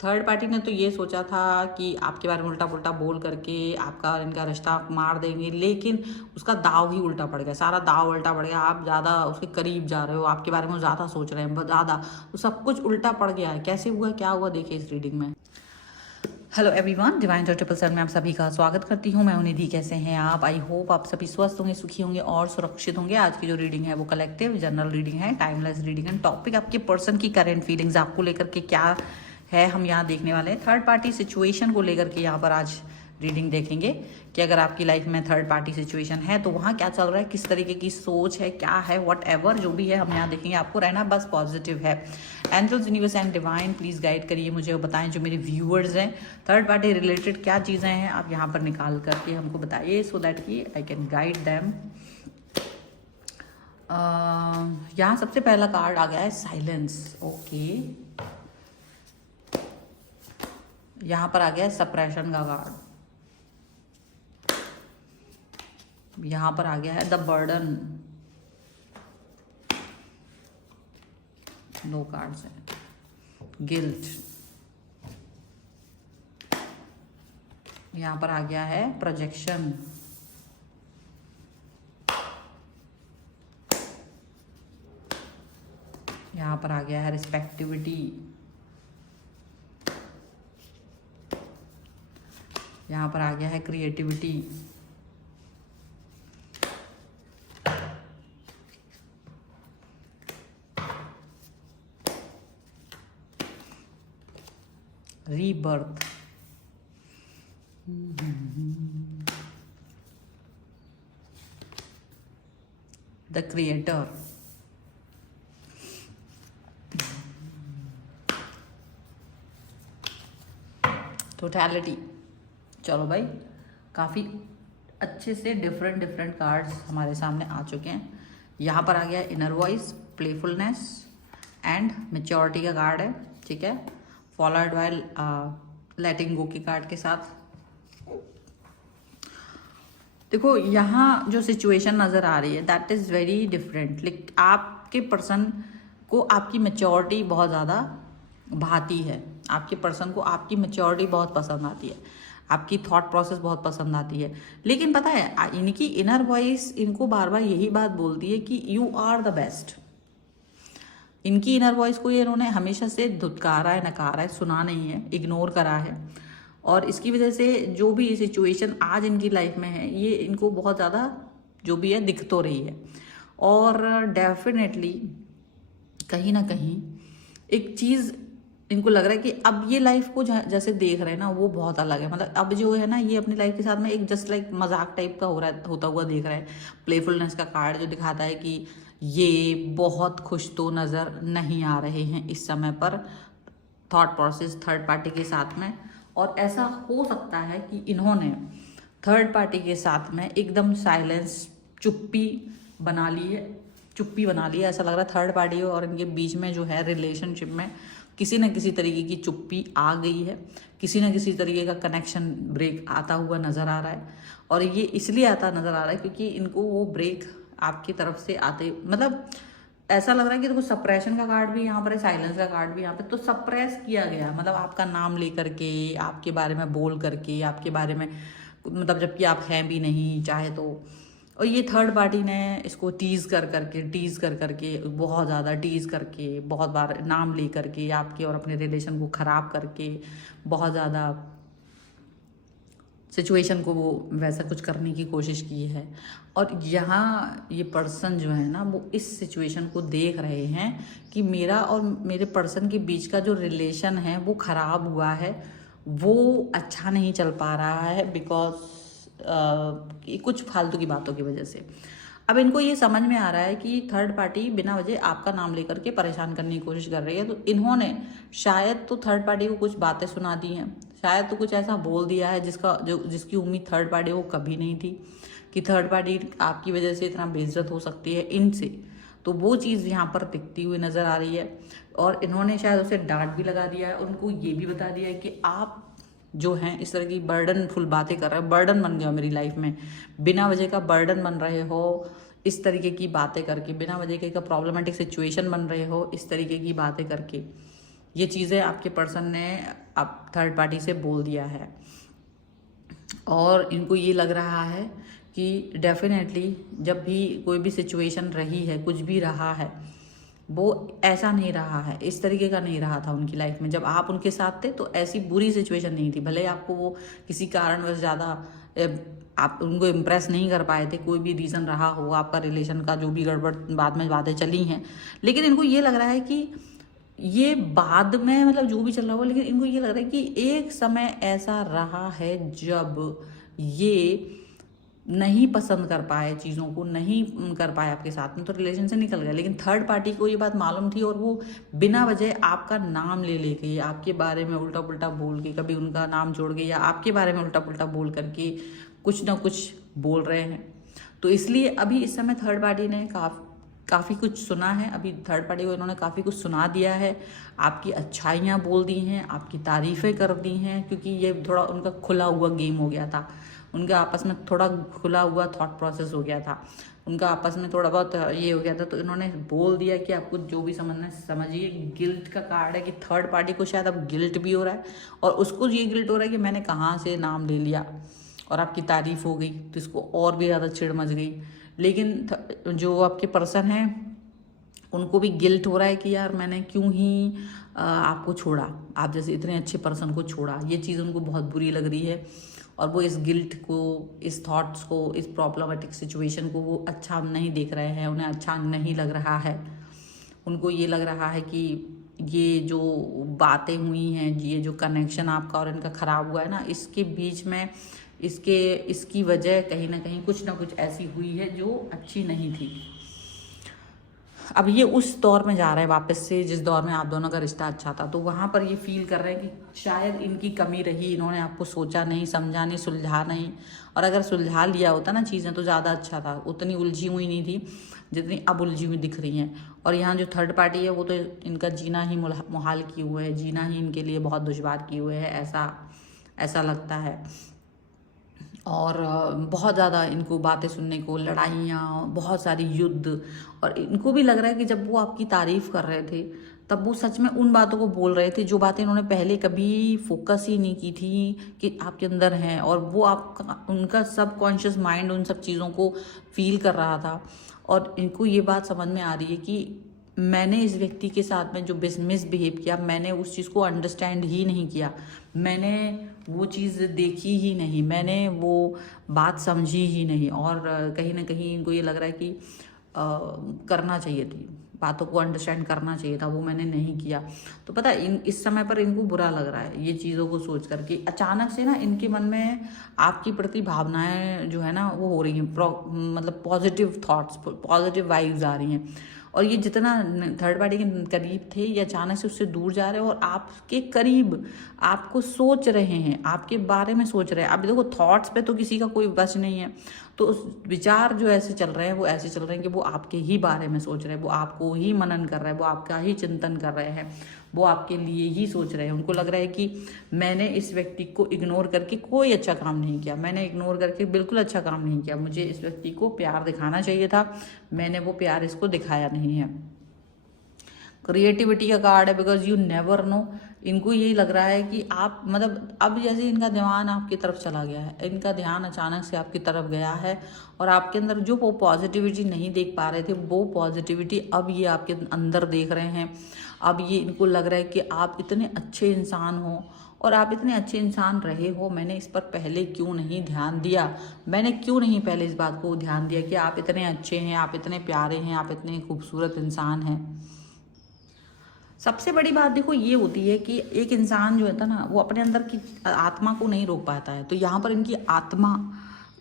Third party ने तो ये सोचा था कि आपके बारे में उल्टा पुल्टा बोल करके आपका और इनका रिश्ता मार देंगे, लेकिन उसका दाव ही उल्टा पड़ गया, सारा दाव उल्टा पड़ गया। आप ज़्यादा उसके करीब जा रहे हो, आपके बारे में ज़्यादा सोच रहे हैं, ज़्यादा, तो सब कुछ उल्टा पड़ गया है। कैसे हुआ, क्या हुआ, देखिए इस रीडिंग में। हेलो एवरीवन, डिवाइन जॉय 777 में आप सभी का स्वागत करती हूँ। मैं हूं निधि। कैसे हैं आप? आई होप आप सभी स्वस्थ होंगे, सुखी होंगे और सुरक्षित होंगे। आज की जो रीडिंग है वो कलेक्टिव जनरल रीडिंग है, टाइमलेस रीडिंग है। टॉपिक आपके पर्सन की करंट फीलिंग्स आपको लेकर के क्या है, हम यहाँ देखने वाले हैं। थर्ड पार्टी सिचुएशन को लेकर के यहाँ पर आज रीडिंग देखेंगे कि अगर आपकी लाइफ में थर्ड पार्टी सिचुएशन है तो वहाँ क्या चल रहा है, किस तरीके की सोच है, क्या है, वट एवर जो भी है हम यहाँ देखेंगे। आपको रहना बस पॉजिटिव है। Angels, universe and divine please guide करिए मुझे और बताएं जो मेरे व्यूअर्स हैं थर्ड पार्टी रिलेटेड क्या चीज़ें हैं आप यहाँ पर निकाल करके हमको बताइए, सो दैट कि आई कैन गाइड दैम। यहाँ सबसे पहला कार्ड आ गया है साइलेंस। ओके, यहाँ पर आ गया है सप्रेशन का कार्ड। यहाँ पर आ गया है द बर्डन। दो कार्ड्स हैं। गिल्ट। यहाँ पर आ गया है प्रोजेक्शन। यहाँ पर आ गया है रिस्पेक्टिविटी। यहाँ पर आ गया है creativity. Rebirth. The creator. Totality. चलो भाई, काफ़ी अच्छे से डिफरेंट डिफरेंट कार्ड्स हमारे सामने आ चुके हैं। यहाँ पर आ गया inner voice, playfulness and maturity का कार्ड है, ठीक है, फॉलोड बाय लेटिंग गो के कार्ड के साथ। देखो यहाँ जो सिचुएशन नज़र आ रही है that is very different. Like आपके पर्सन को आपकी मेच्योरिटी बहुत ज़्यादा भाती है, आपके पर्सन को आपकी मेच्योरिटी बहुत पसंद आती है, आपकी थॉट प्रोसेस बहुत पसंद आती है। लेकिन पता है इनकी इनर वॉइस इनको बार बार यही बात बोलती है कि यू आर द बेस्ट। इनकी इनर वॉइस को ये इन्होंने हमेशा से धुतकारा है, नकारा है, सुना नहीं है, इग्नोर करा है। और इसकी वजह से जो भी सिचुएशन आज इनकी लाइफ में है ये इनको बहुत ज़्यादा जो भी है दिख तो रही है। और डेफिनेटली कहीं ना कहीं एक चीज़ इनको लग रहा है कि अब ये लाइफ को जैसे देख रहे हैं ना वो बहुत अलग है। मतलब अब जो है ना ये अपनी लाइफ के साथ में एक जस्ट लाइक मजाक टाइप का होता हुआ देख रहा है। प्लेफुलनेस का कार्ड जो दिखाता है कि ये बहुत खुश तो नज़र नहीं आ रहे हैं इस समय पर थॉट प्रोसेस थर्ड पार्टी के साथ में। और ऐसा हो सकता है कि इन्होंने थर्ड पार्टी के साथ में एकदम साइलेंस, चुप्पी बना ली है। चुप्पी बना ली है, ऐसा लग रहा है थर्ड पार्टी और इनके बीच में जो है रिलेशनशिप में किसी न किसी तरीके की चुप्पी आ गई है, किसी न किसी तरीके का कनेक्शन ब्रेक आता हुआ नज़र आ रहा है। और ये इसलिए आता नज़र आ रहा है क्योंकि इनको वो ब्रेक आपकी तरफ से आते, मतलब ऐसा लग रहा है कि देखो सप्रेशन का कार्ड भी यहाँ पर है, साइलेंस का कार्ड भी यहाँ पे, तो सप्रेस किया गया, मतलब आपका नाम लेकर के, आपके बारे में बोल करके, आपके बारे में, मतलब जबकि आप हैं भी नहीं चाहे तो। और ये थर्ड पार्टी ने इसको टीज कर करके बहुत ज़्यादा टीज करके, बहुत बार नाम ले करके आपके और अपने रिलेशन को ख़राब करके बहुत ज़्यादा सिचुएशन को वो वैसा कुछ करने की कोशिश की है। और यहाँ ये पर्सन जो है ना वो इस सिचुएशन को देख रहे हैं कि मेरा और मेरे पर्सन के बीच का जो रिलेशन है वो ख़राब हुआ है, वो अच्छा नहीं चल पा रहा है बिकॉज कुछ फालतू की बातों की वजह से। अब इनको ये समझ में आ रहा है कि थर्ड पार्टी बिना वजह आपका नाम लेकर के परेशान करने की कोशिश कर रही है। तो इन्होंने शायद तो थर्ड पार्टी को कुछ बातें सुना दी हैं, शायद तो कुछ ऐसा बोल दिया है जिसकी उम्मीद थर्ड पार्टी को कभी नहीं थी कि थर्ड पार्टी आपकी वजह से इतना बेइज्जत हो सकती है इनसे। तो वो चीज़ यहाँ पर दिखती हुई नज़र आ रही है। और इन्होंने शायद उसे डांट भी लगा दिया है, उनको ये भी बता दिया है कि आप जो हैं इस तरह की बर्डनफुल बातें कर रहे हो, बर्डन बन गए हो मेरी लाइफ में, बिना वजह का बर्डन बन रहे हो इस तरीके की बातें करके, बिना वजह के का प्रॉब्लमेटिक सिचुएशन बन रहे हो इस तरीके की बातें करके। ये चीज़ें आपके पर्सन ने आप थर्ड पार्टी से बोल दिया है, और इनको ये लग रहा है कि डेफिनेटली जब भी कोई भी सिचुएशन रही है, कुछ भी रहा है, वो ऐसा नहीं रहा है, इस तरीके का नहीं रहा था उनकी लाइफ में। जब आप उनके साथ थे तो ऐसी बुरी सिचुएशन नहीं थी, भले आपको वो किसी कारणवश ज़्यादा आप उनको इम्प्रेस नहीं कर पाए थे, कोई भी रीज़न रहा हो आपका रिलेशन का, जो भी गड़बड़ बाद में बातें चली हैं, लेकिन इनको ये लग रहा है कि ये बाद में मतलब जो भी चल रहा हो, लेकिन इनको ये लग रहा है कि एक समय ऐसा रहा है जब ये नहीं पसंद कर पाए, चीज़ों को नहीं कर पाए आपके साथ में, तो रिलेशन से निकल गया। लेकिन थर्ड पार्टी को ये बात मालूम थी, और वो बिना वजह आपका नाम ले लेके, आपके बारे में उल्टा पुल्टा बोल के, कभी उनका नाम जोड़ के या आपके बारे में उल्टा पुल्टा बोल करके कुछ ना कुछ बोल रहे हैं। तो इसलिए अभी इस समय थर्ड पार्टी ने काफ़ी कुछ सुना है, अभी थर्ड पार्टी को इन्होंने काफ़ी कुछ सुना दिया है, आपकी अच्छाइयाँ बोल दी हैं, आपकी तारीफ़ें कर दी हैं, क्योंकि ये थोड़ा उनका खुला हुआ गेम हो गया था, उनका आपस में थोड़ा खुला हुआ थॉट प्रोसेस हो गया था, उनका आपस में थोड़ा बहुत ये हो गया था। तो इन्होंने बोल दिया कि आपको जो भी समझना है समझिए। गिल्ट का कार्ड है कि थर्ड पार्टी को शायद अब गिल्ट भी हो रहा है, और उसको ये गिल्ट हो रहा है कि मैंने कहाँ से नाम ले लिया और आपकी तारीफ़ हो गई, तो इसको और भी ज़्यादा चिढ़ मच गई। लेकिन जो आपके पर्सन हैं उनको भी गिल्ट हो रहा है कि यार मैंने क्यों ही आपको छोड़ा, आप जैसे इतने अच्छे पर्सन को छोड़ा। ये चीज़ उनको बहुत बुरी लग रही है, और वो इस गिल्ट को, इस थॉट्स को, इस प्रॉब्लमेटिक सिचुएशन को वो अच्छा नहीं देख रहे हैं, उन्हें अच्छा नहीं लग रहा है। उनको ये लग रहा है कि ये जो बातें हुई हैं, ये जो कनेक्शन आपका और इनका ख़राब हुआ है ना, इसके बीच में इसकी वजह कहीं ना कुछ ऐसी हुई है जो अच्छी नहीं थी। अब ये उस दौर में जा रहे हैं वापस से जिस दौर में आप दोनों का रिश्ता अच्छा था, तो वहाँ पर ये फील कर रहे हैं कि शायद इनकी कमी रही, इन्होंने आपको सोचा नहीं, समझा नहीं, सुलझा नहीं, और अगर सुलझा लिया होता ना चीज़ें तो ज़्यादा अच्छा था। उतनी उलझी हुई नहीं थी जितनी अब उलझी हुई दिख रही हैं। और यहाँ जो थर्ड पार्टी है वो तो इनका जीना ही मुहाल किए हुए है, जीना ही इनके लिए बहुत दुश्वार किए हुए है, ऐसा लगता है। और बहुत ज़्यादा इनको बातें सुनने को, लड़ाइयाँ, बहुत सारी युद्ध, और इनको भी लग रहा है कि जब वो आपकी तारीफ़ कर रहे थे तब वो सच में उन बातों को बोल रहे थे जो बातें इन्होंने पहले कभी फोकस ही नहीं की थी कि आपके अंदर हैं, और वो आपका उनका सबकॉन्शियस माइंड उन सब चीज़ों को फील कर रहा था। और इनको ये बात समझ में आ रही है कि मैंने इस व्यक्ति के साथ में जो मिसबिहेव किया, मैंने उस चीज़ को अंडरस्टैंड ही नहीं किया, मैंने वो चीज़ देखी ही नहीं, मैंने वो बात समझी ही नहीं, और कहीं ना कहीं इनको ये लग रहा है कि करना चाहिए थी, बातों को अंडरस्टैंड करना चाहिए था, वो मैंने नहीं किया। तो पता है इस समय पर इनको बुरा लग रहा है ये चीज़ों को सोच करके। अचानक से ना इनके मन में आपकी प्रति भावनाएं जो है ना वो हो रही हैं, मतलब पॉजिटिव थॉट्स, पॉजिटिव वाइब्स आ रही हैं। और ये जितना थर्ड पार्टी के करीब थे, ये अचानक से उससे दूर जा रहे हैं, और आपके करीब आपको सोच रहे हैं, आपके बारे में सोच रहे हैं। अब देखो थॉट्स पे तो किसी का कोई बस नहीं है, तो विचार जो ऐसे चल रहे हैं वो ऐसे चल रहे हैं कि वो आपके ही बारे में सोच रहे हैं, वो आपको ही मनन कर रहे हैं, वो आपका ही चिंतन कर रहे हैं, वो आपके लिए ही सोच रहे हैं। उनको लग रहा है कि मैंने इस व्यक्ति को इग्नोर करके कोई अच्छा काम नहीं किया, मैंने इग्नोर करके बिल्कुल अच्छा काम नहीं किया, मुझे इस व्यक्ति को प्यार दिखाना चाहिए था, मैंने वो प्यार इसको दिखाया नहीं है। क्रिएटिविटी का कार्ड है, बिकॉज यू नेवर नो। इनको यही लग रहा है कि आप मतलब अब जैसे इनका ध्यान आपकी तरफ चला गया है, इनका ध्यान अचानक से आपकी तरफ गया है, और आपके अंदर जो वो पॉजिटिविटी नहीं देख पा रहे थे वो पॉजिटिविटी अब ये आपके अंदर देख रहे हैं। अब ये इनको लग रहा है कि आप इतने अच्छे इंसान हो, और आप इतने अच्छे इंसान रहे हो, मैंने इस पर पहले क्यों नहीं ध्यान दिया, मैंने क्यों नहीं पहले इस बात को ध्यान दिया कि आप इतने अच्छे हैं, आप इतने प्यारे हैं, आप इतने खूबसूरत इंसान हैं। सबसे बड़ी बात देखो ये होती है कि एक इंसान जो होता है ना वो अपने अंदर की आत्मा को नहीं रोक पाता है, तो यहाँ पर इनकी आत्मा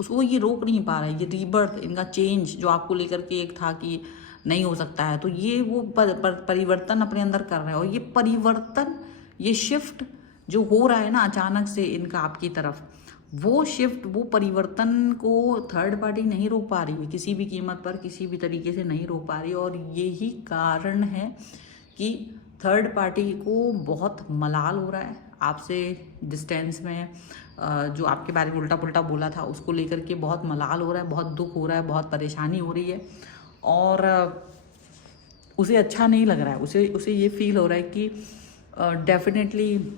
उसको ये रोक नहीं पा रहा है। ये रीबर्थ, इनका चेंज जो आपको लेकर के एक था कि नहीं हो सकता है, तो ये वो परिवर्तन अपने अंदर कर रहे हैं। और ये परिवर्तन, ये शिफ्ट जो हो रहा है ना अचानक से इनका आपकी तरफ, वो शिफ्ट, वो परिवर्तन को थर्ड पार्टी नहीं रोक पा रही है, किसी भी कीमत पर, किसी भी तरीके से नहीं रोक पा रही। और यही कारण है कि थर्ड पार्टी को बहुत मलाल हो रहा है आपसे, डिस्टेंस में जो आपके बारे में उल्टा पुल्टा बोला था उसको लेकर के बहुत मलाल हो रहा है, बहुत दुख हो रहा है, बहुत परेशानी हो रही है, और उसे अच्छा नहीं लग रहा है। उसे ये फील हो रहा है कि डेफिनेटली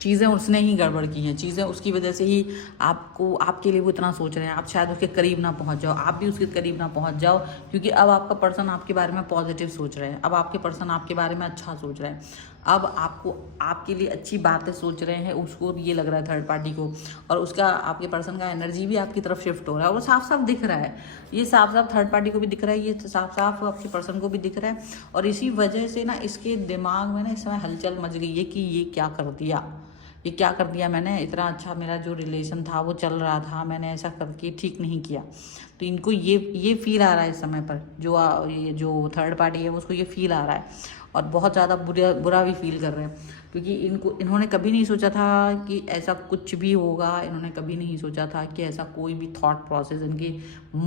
चीज़ें उसने ही गड़बड़ की हैं, चीज़ें उसकी वजह से ही आपको, आपके लिए वो इतना सोच रहे हैं, आप शायद उसके करीब ना पहुंच जाओ, आप भी उसके करीब ना पहुंच जाओ, क्योंकि अब आपका पर्सन आपके बारे में पॉजिटिव सोच रहे हैं, अब आपके पर्सन आपके बारे में अच्छा सोच रहे हैं, अब आपको आपके लिए अच्छी बातें सोच रहे हैं, उसको ये लग रहा है थर्ड पार्टी को, और उसका आपके पर्सन का एनर्जी भी आपकी तरफ शिफ्ट हो रहा है, और वो साफ साफ दिख रहा है, ये साफ साफ थर्ड पार्टी को भी दिख रहा है, ये साफ साफ आपके पर्सन को भी दिख रहा है। और इसी वजह से ना इसके दिमाग में ना इस समय हलचल मच गई है कि ये क्या कर दिया, ये क्या कर दिया मैंने, इतना अच्छा मेरा जो रिलेशन था वो चल रहा था, मैंने ऐसा करके ठीक नहीं किया। तो इनको ये फील आ रहा है इस समय पर, ये जो थर्ड पार्टी है उसको ये फील आ रहा है, और बहुत ज़्यादा बुरा भी फील कर रहे हैं, क्योंकि इन्होंने कभी नहीं सोचा था कि ऐसा कुछ भी होगा, इन्होंने कभी नहीं सोचा था कि ऐसा कोई भी थॉट प्रोसेस इनके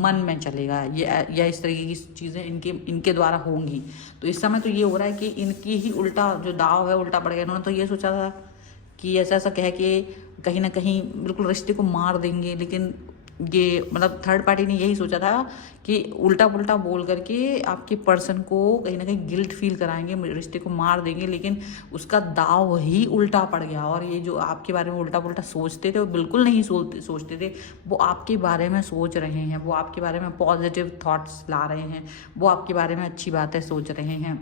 मन में चलेगा, या इस तरीके की चीज़ें इनके द्वारा होंगी। तो इस समय तो ये हो रहा है कि इनकी ही उल्टा जो दाव है उल्टा पड़ गया। इन्होंने तो ये सोचा था कि ऐसा ऐसा कह के कहीं ना कहीं बिल्कुल रिश्ते को मार देंगे, लेकिन ये मतलब थर्ड पार्टी ने यही सोचा था कि उल्टा पुल्टा बोल करके आपके पर्सन को कहीं ना कहीं गिल्ट फील कराएंगे, रिश्ते को मार देंगे, लेकिन उसका दाव ही उल्टा पड़ गया। और ये जो आपके बारे में उल्टा पुल्टा सोचते थे वो बिल्कुल नहीं सोचते थे, वो आपके बारे में सोच रहे हैं, वो आपके बारे में पॉजिटिव थॉट्स ला रहे हैं, वो आपके बारे में अच्छी बातें सोच रहे हैं,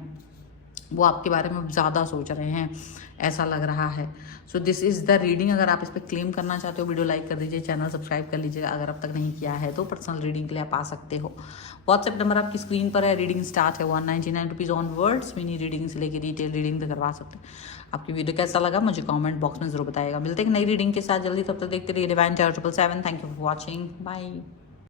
वो आपके बारे में ज़्यादा सोच रहे हैं, ऐसा लग रहा है। So this is the reading. अगर आप इस पर क्लेम करना चाहते हो, वीडियो लाइक कर दीजिए, चैनल सब्सक्राइब कर लीजिएगा अगर अब तक नहीं किया है तो। पर्सनल रीडिंग के लिए आप आ सकते हो, व्हाट्सएप नंबर आपकी स्क्रीन पर है। रीडिंग स्टार्ट है 199 रुपीज़ ऑनवर्ड्स। मिनी रीडिंग से लेकर डिटेल रीडिंग तक करवा सकते हैं। आपकी वीडियो कैसा लगा मुझे कमेंट बॉक्स में जरूर बताइएगा। मिलते हैं नई रीडिंग के साथ जल्दी, तब तक देखते रहिए divine 777। Thank you for watching, bye.